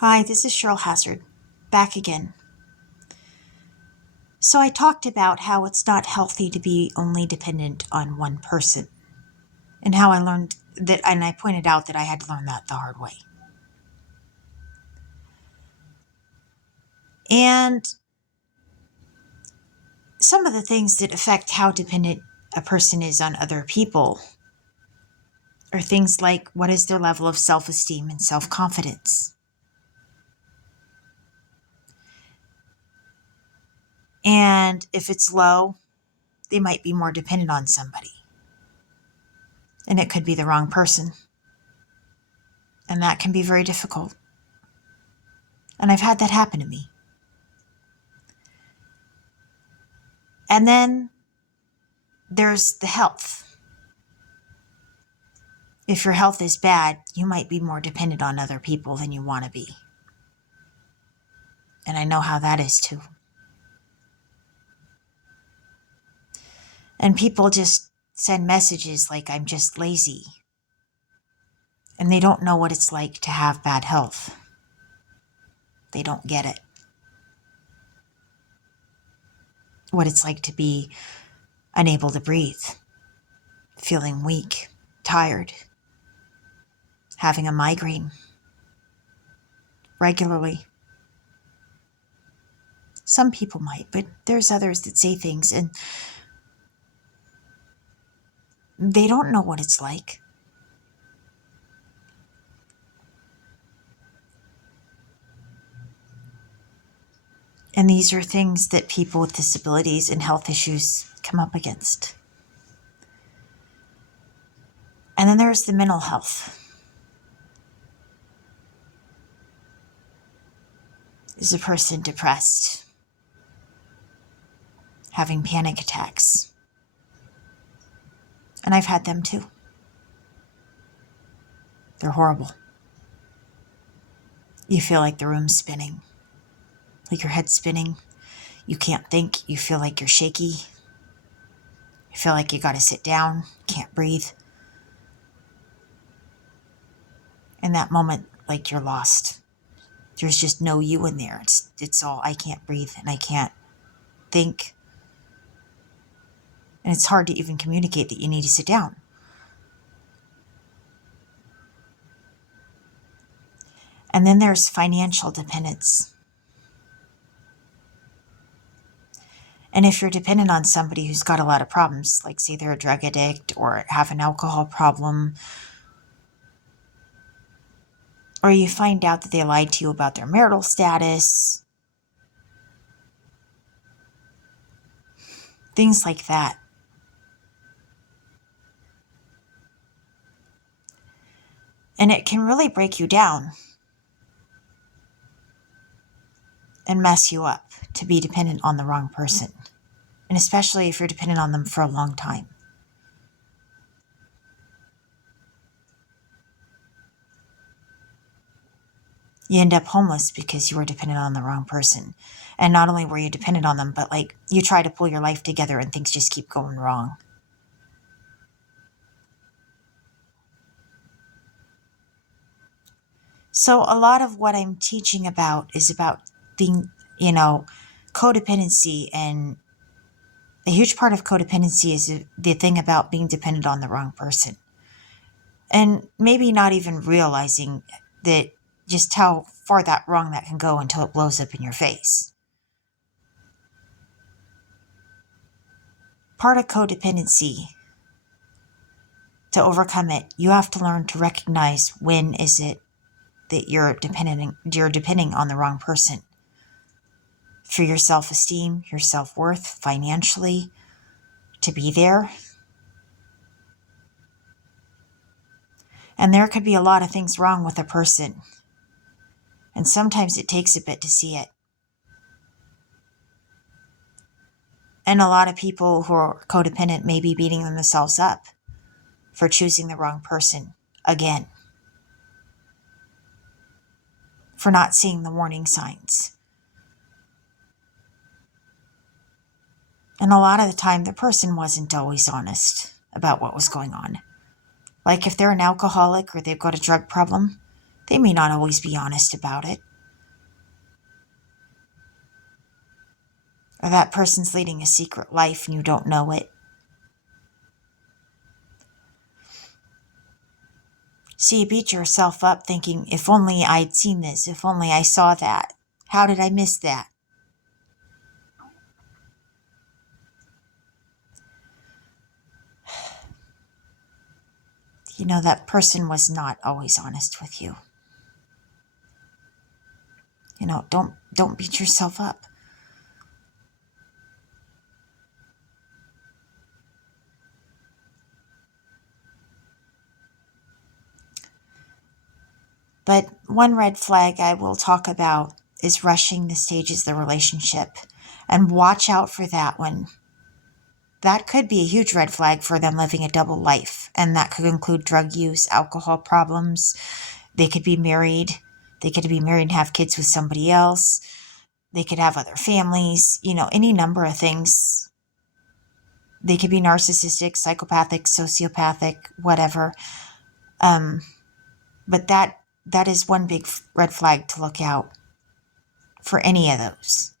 Hi, this is Cheryl Hazzard, back again. So, I talked about how it's not healthy to be only dependent on one person, and how I learned that, and I pointed out that I had to learn that the hard way. And some of the things that affect how dependent a person is on other people are things like what is their level of self esteem and self confidence. And if it's low, they might be more dependent on somebody. And it could be the wrong person. And that can be very difficult. And I've had that happen to me. And then there's the health. If your health is bad, you might be more dependent on other people than you want to be. And I know how that is too. And people just send messages like I'm just lazy. And they don't know what it's like to have bad health. They don't get it. What it's like to be unable to breathe, feeling weak, tired, having a migraine regularly. Some people might, but there's others that say things and they don't know what it's like. And these are things that people with disabilities and health issues come up against. And then there's the mental health. Is a person depressed, having panic attacks? And I've had them too. They're horrible. You feel like the room's spinning, like your head's spinning. You can't think. You feel like you're shaky. You feel like you got to sit down, can't breathe. In that moment, like you're lost. There's just no you in there. It's all I can't breathe and I can't think. And it's hard to even communicate that you need to sit down. And then there's financial dependence. And if you're dependent on somebody who's got a lot of problems, like say they're a drug addict or have an alcohol problem, or you find out that they lied to you about their marital status, things like that. And it can really break you down and mess you up to be dependent on the wrong person. And especially if you're dependent on them for a long time. You end up homeless because you were dependent on the wrong person. And not only were you dependent on them, but like you try to pull your life together and things just keep going wrong. So a lot of what I'm teaching about is about being, codependency. And a huge part of codependency is the thing about being dependent on the wrong person. And maybe not even realizing that just how far that wrong that can go until it blows up in your face. Part of codependency, to overcome it, you have to learn to recognize when is it that you're depending on the wrong person for your self-esteem, your self-worth, financially, to be there. And there could be a lot of things wrong with a person. And sometimes it takes a bit to see it. And a lot of people who are codependent may be beating themselves up for choosing the wrong person again, for not seeing the warning signs. And a lot of the time, the person wasn't always honest about what was going on. Like if they're an alcoholic or they've got a drug problem, They may not always be honest about it. Or that person's leading a secret life and you don't know it. So you beat yourself up thinking, if only I'd seen this, if only I saw that. How did I miss that? You know, that person was not always honest with you. You know, don't beat yourself up. But one red flag I will talk about is rushing the stages of the relationship. And watch out for that one. That could be a huge red flag for them living a double life. And that could include drug use, alcohol problems. They could be married. They could be married and have kids with somebody else. They could have other families, you know, any number of things. They could be narcissistic, psychopathic, sociopathic, whatever. But that is one big red flag to look out for any of those.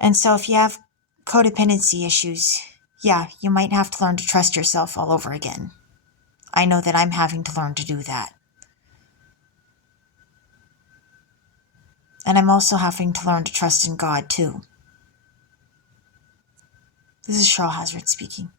And so if you have codependency issues, yeah, you might have to learn to trust yourself all over again. I know that I'm having to learn to do that. And I'm also having to learn to trust in God, too. This is Cheryl Hazzard speaking.